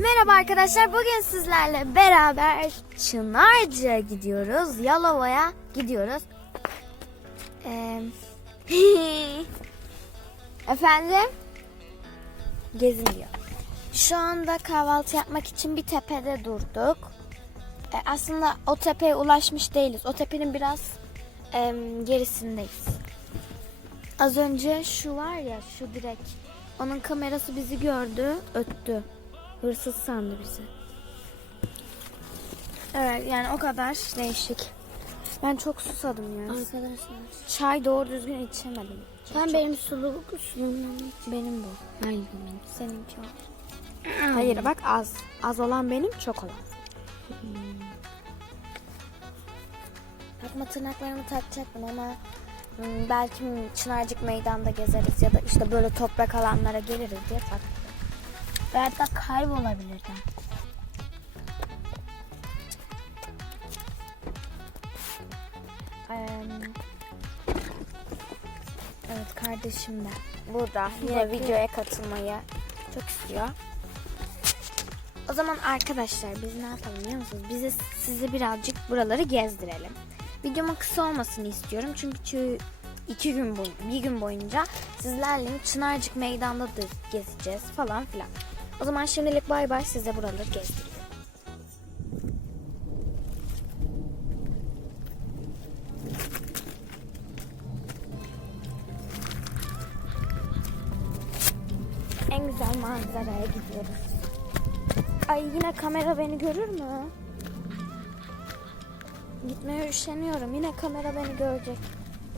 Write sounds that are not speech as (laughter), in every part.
Merhaba arkadaşlar. Bugün sizlerle beraber Çınarca'ya gidiyoruz. Yalova'ya gidiyoruz. Ee, (laughs) Efendim? Gezin diyor. Şu anda kahvaltı yapmak için bir tepede durduk. Ee, aslında o tepeye ulaşmış değiliz. O tepenin biraz em, gerisindeyiz. Az önce şu var ya şu direk. Onun kamerası bizi gördü, öttü. Hırsız sandı bizi. Evet yani o kadar değişik. Ben çok susadım ya. Arkadaşlar. Çay doğru düzgün içemedim. Sen benim suluk suyumdan Benim bu. Hayır benim. Seninki o. Hayır bak az. Az olan benim çok olan. Bakma tırnaklarımı takacaktım ama hmm, belki Çınarcık meydanda gezeriz ya da işte böyle toprak alanlara geliriz diye taktım. Ve hatta kaybolabilirdim. Evet kardeşim de burada yine videoya katılmayı çok istiyor. O zaman arkadaşlar biz ne yapalım biliyor musunuz? Bize size birazcık buraları gezdirelim. Videomun kısa olmasını istiyorum çünkü çü- iki gün boyunca, bir gün boyunca sizlerle Çınarcık meydanda da gezeceğiz falan filan. O zaman şimdilik bay bay size buraları gezdiriyorum. En güzel manzaraya gidiyoruz. Ay yine kamera beni görür mü? Gitmeye üşeniyorum. Yine kamera beni görecek.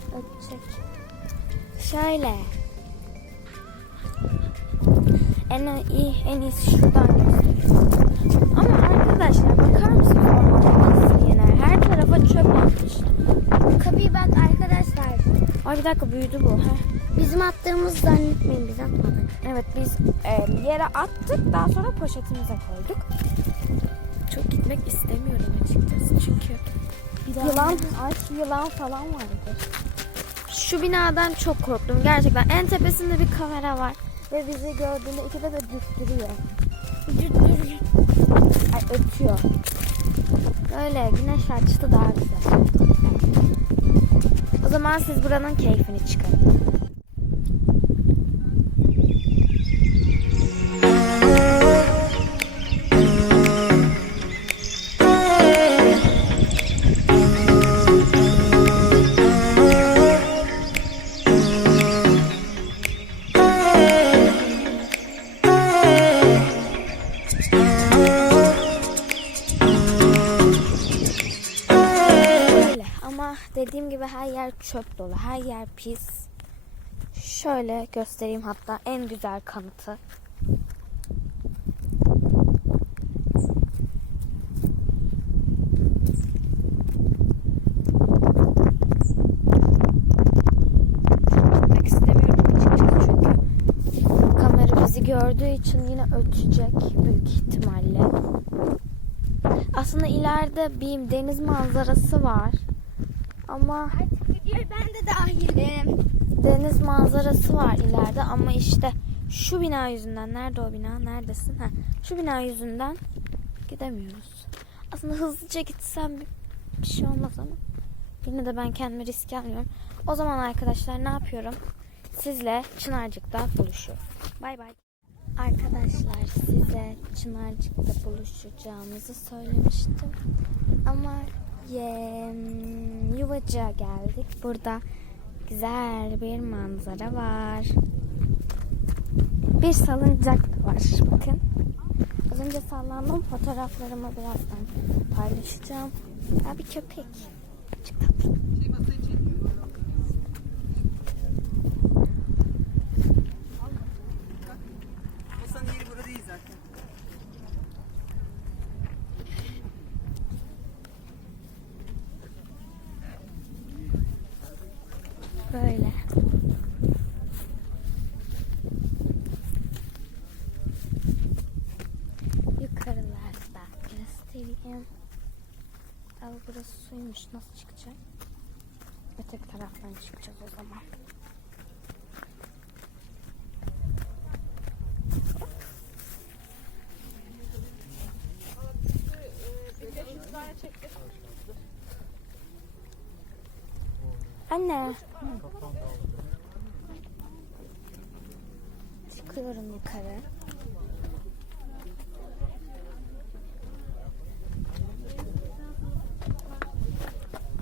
Öpecek. Şöyle. En iyi, en iyisi şuradan. Ama arkadaşlar bakar mısınız ormanın yine? Her tarafa çöp atmış. Kapıyı bak arkadaşlar. Ay bir dakika büyüdü bu. Heh. Bizim attığımız zannetmeyin biz atmadık. Evet biz e, yere attık daha sonra poşetimize koyduk. Çok gitmek istemiyorum açıkçası çünkü yılan, ay yılan falan vardı. Şu binadan çok korktum gerçekten. En tepesinde bir kamera var ve bizi gördüğünde ikide de düttürüyor. Ay ötüyor. Öyle güneş açtı daha güzel. O zaman siz buranın keyfini çıkarın. Ama dediğim gibi her yer çöp dolu, her yer pis. Şöyle göstereyim hatta en güzel kanıtı. Gördüğü için yine ötecek büyük ihtimalle. Aslında ileride bir deniz manzarası var. Ama Artık ben de dahilim. deniz manzarası var ileride ama işte şu bina yüzünden nerede o bina neredesin ha şu bina yüzünden gidemiyoruz. Aslında hızlıca gitsem bir, bir şey olmaz ama yine de ben kendimi riske almıyorum. O zaman arkadaşlar ne yapıyorum? Sizle Çınarcık'ta buluşuyorum. Bay bay. Arkadaşlar size Çınarcık'ta buluşacağımızı söylemiştim. Ama yem, Yuvacık'a geldik. Burada güzel bir manzara var. Bir salıncak var. Bakın. Az önce sallandım. Fotoğraflarımı birazdan paylaşacağım. Ya bir köpek. Çok tatlı. Böyle. Yukarılarda göstereyim. Al burası suymuş. Nasıl çıkacak? Öteki taraftan çıkacağız o zaman. Anne. Çıkıyorum yukarı.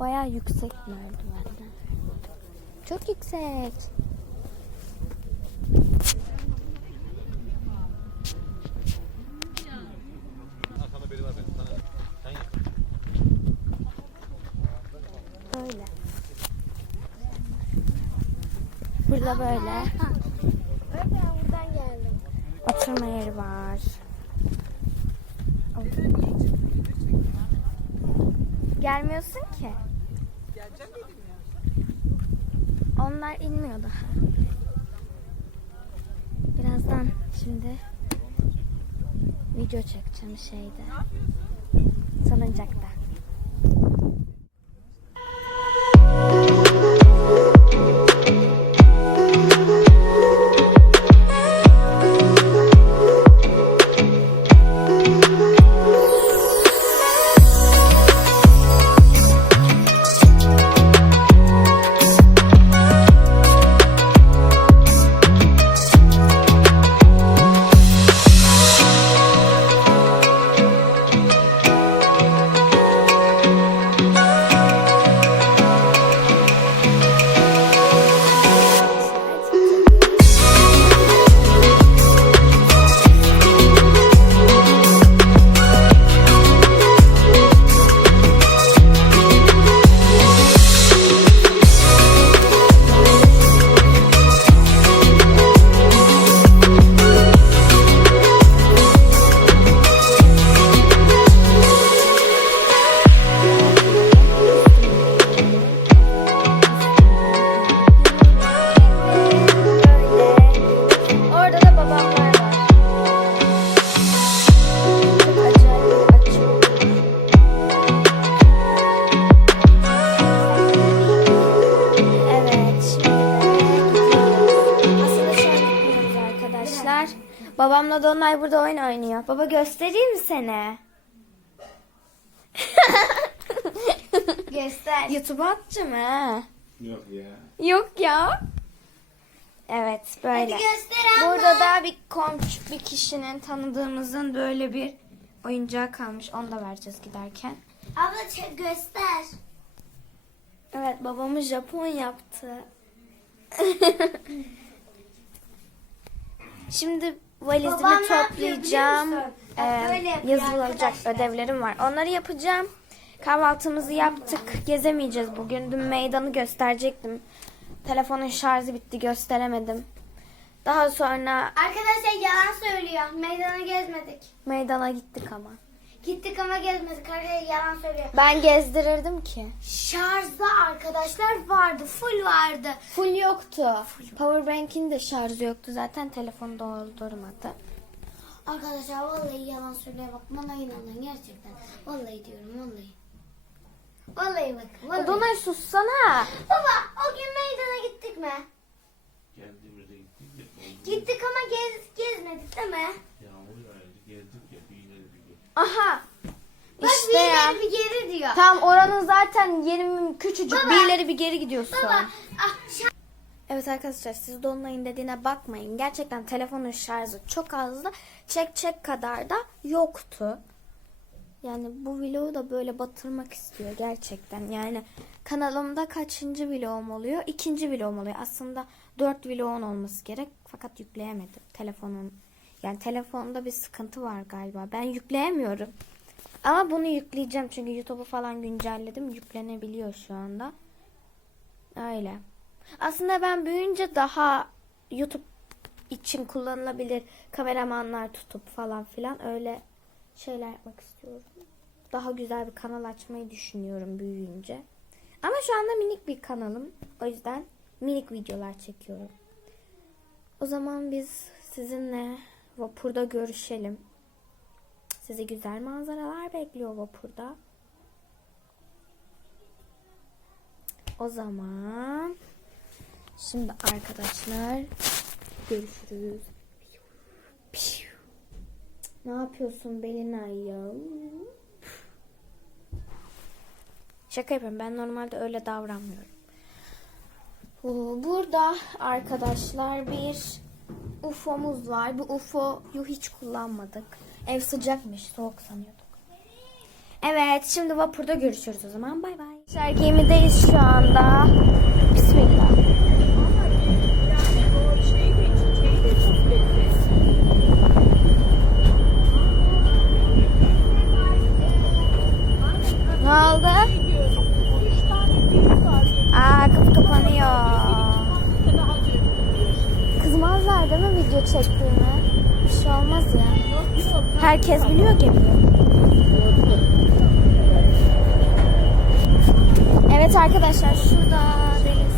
Bayağı yüksek merdivenler. Çok yüksek. Böyle. Burada böyle. Oturma yeri var. Gelmiyorsun ki. Onlar inmiyor daha. Birazdan şimdi video çekeceğim şeyde. Salıncakta. Donay burada oyun oynuyor. Baba göstereyim mi seni? Göster. YouTube'a atacağım ha. Yok ya. Yok ya. Evet böyle. Göster abla. Burada da bir komşu bir kişinin tanıdığımızın böyle bir oyuncağı kalmış. Onu da vereceğiz giderken. Abla çek göster. Evet babamı Japon yaptı. (laughs) Şimdi valizimi Babam ne yapıyor toplayacağım. biliyor musun? Bak Ee, yapıyor yazılacak arkadaşlar. ödevlerim var. Onları yapacağım. Kahvaltımızı yaptık. Gezemeyeceğiz bugün. Dün meydanı gösterecektim. Telefonun şarjı bitti gösteremedim. Daha sonra Arkadaşlar yalan söylüyor. Meydana gezmedik. meydana gittik ama. Gittik ama gezmedik. Arkadaşlar yalan söylüyor. Ben gezdirirdim ki. Şarjda arkadaşlar vardı. Full vardı. Full yoktu. Powerbank'in de şarjı yoktu. Zaten telefonu doldurmadı. Arkadaşlar vallahi yalan söylüyor. Bak bana inanın gerçekten. Vallahi diyorum vallahi. Vallahi bak. Vallahi. Donay sussana. Baba o gün meydana gittik mi? Geldiğimizde gittik. Gittik ama gez, gezmedik değil mi? Yağmur yağıyordu. Gezdik ya. Bir ileri bir geri. Aha. Bak İşte ya. bir geri diyor. Tam oranın zaten yeri küçücük. Baba. Bir ileri bir geri gidiyorsun. Baba ah, Evet arkadaşlar siz Dolunay'ın dediğine bakmayın. Gerçekten telefonun şarjı çok azdı. Çek çek kadar da yoktu. Yani bu vlogu da böyle batırmak istiyor gerçekten. Yani kanalımda kaçıncı vlogum oluyor? İkinci vlogum oluyor. Aslında dört vlogun olması gerek. Fakat yükleyemedim. Telefonun yani telefonda bir sıkıntı var galiba. Ben yükleyemiyorum. Ama bunu yükleyeceğim çünkü YouTube'u falan güncelledim. Yüklenebiliyor şu anda. Öyle. Aslında ben büyüyünce daha YouTube için kullanılabilir kameramanlar tutup falan filan öyle şeyler yapmak istiyorum. Daha güzel bir kanal açmayı düşünüyorum büyüyünce. Ama şu anda minik bir kanalım. O yüzden minik videolar çekiyorum. O zaman biz sizinle vapurda görüşelim. Sizi güzel manzaralar bekliyor vapurda. O zaman şimdi arkadaşlar görüşürüz. Ne yapıyorsun Belinay ya? Şaka yapıyorum. Ben normalde öyle davranmıyorum. Bu- Burada arkadaşlar bir UFO'muz var. Bu UFO'yu hiç kullanmadık. Ev sıcakmış, soğuk sanıyorduk. Evet, şimdi vapurda görüşürüz o zaman. Bay bay. Gemideyiz şu anda. Bismillah. Yani o şey de çiçeği de çok lezzetli. Ne oldu? Üç tane büyük var. Aa, kapı kapanıyor. Bir daha Mi video çektiğimi? Bir şey olmaz ya. Herkes biliyor gemiyi. Evet arkadaşlar şurada deniz.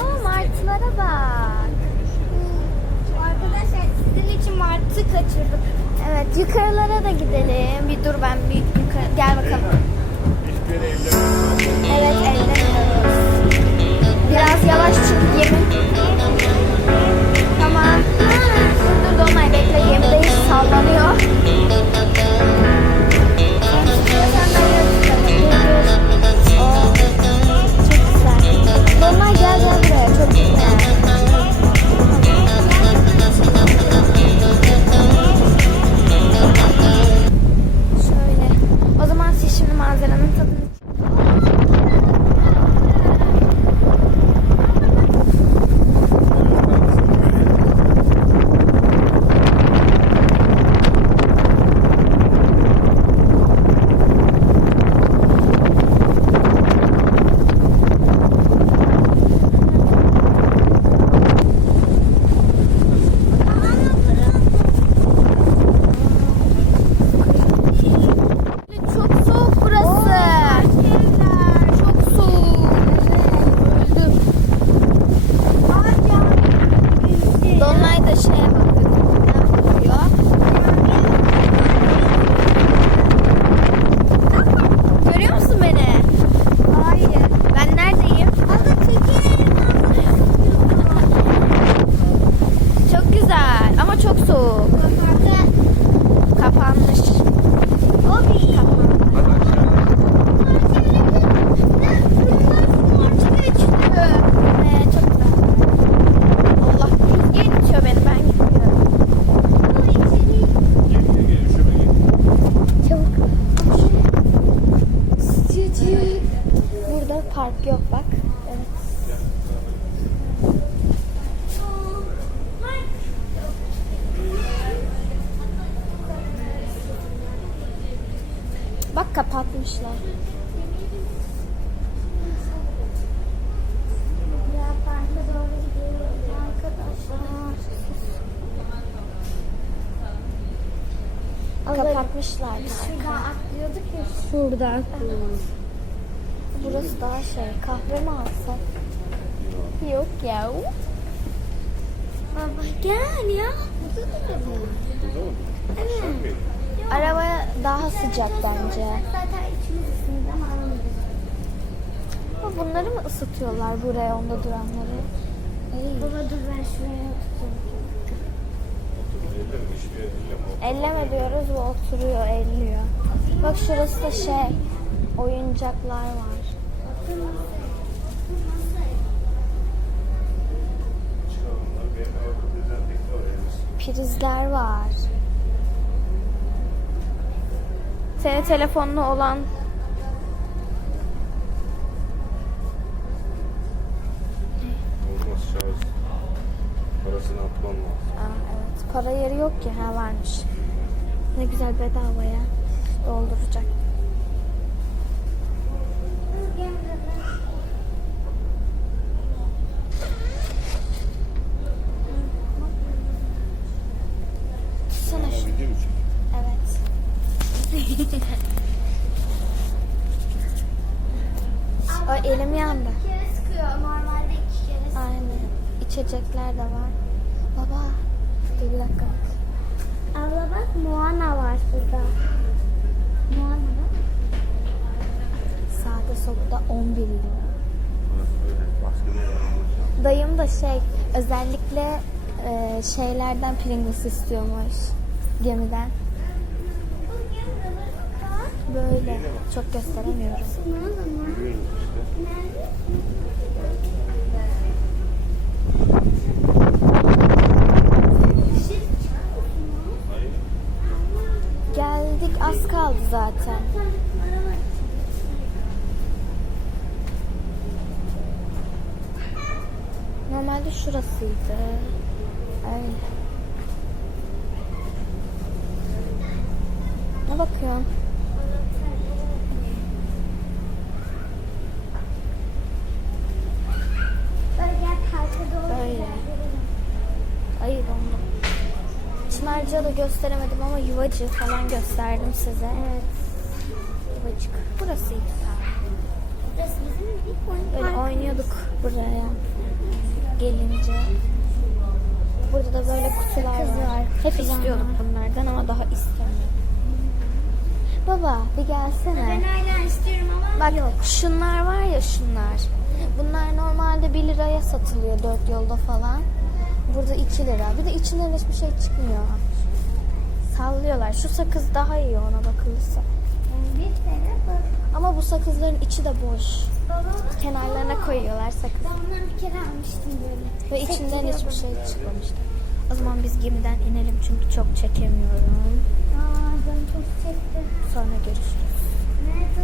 Aa martılara bak. Arkadaşlar sizin için martı kaçırdık. Evet yukarılara da gidelim. Bir dur ben bir yukarı gel bakalım. Evet ellemiyoruz. Biraz yavaş çünkü gemi. Dolunay bekle gemideyiz sallanıyor. Kapatmışlar. Kapatmışlar. Şuradan atlıyorduk ya. Şurada. Burası daha şey. Kahve mi alsak? Yok ya. Baba gel ya. Burada da mı? Araba daha sıcak bence. Zaten içimiz ısındı ama. Ama bunları mı ısıtıyorlar buraya onda duranları? Baba dur ben şuraya tutayım. Elleme diyoruz bu oturuyor, elliyor. Bak şurası da şey, oyuncaklar var. Prizler var. Senin telefonlu olan Olmaz şarj. Parasını atman lazım. Aa, evet. Para yeri yok ki. Ha varmış. Ne güzel bedavaya dolduracak. Sana şu. Video mu çekiyorsun? Evet. (laughs) Ay elim yandı. Bir kere sıkıyor. Normalde iki kere sıkıyor. Aynen. İçecekler de var. Baba. Bir dakika. Abla bak Moana var burada. Moana bak. Sade soda 11 lira. Dayım da şey özellikle e, şeylerden Pringles istiyormuş gemiden böyle. Çok gösteremiyorum. Geldik az kaldı zaten. Normalde şurasıydı. Aynen. Ne bakıyorsun? Çınarcığı da gösteremedim ama yuvacı falan gösterdim size. Evet. Yuvacık. Burasıydı. Burası bizim ilk oyun Böyle oynuyorduk buraya gelince. Burada da böyle kutular Sakız var. Hep istiyorduk bunlardan ama daha istemiyorum. Baba bir Ben gelsene. hala istiyorum ama Bak şunlar var ya şunlar. Bunlar normalde 1 liraya satılıyor dört yolda falan. Burada 2 lira. Bir de içinden hiçbir şey çıkmıyor. Sallıyorlar. Şu sakız daha iyi ona bakılırsa. bir tane bak. Ama bu sakızların içi de boş. Baba. Kenarlarına koyuyorlar sakız. Ben bundan bir kere almıştım böyle. Ve içinden Sektiriyor hiçbir şey çıkmamıştı. O zaman biz gemiden inelim çünkü çok çekemiyorum. Aa canım çok çekti. Sonra görüşürüz. Nerede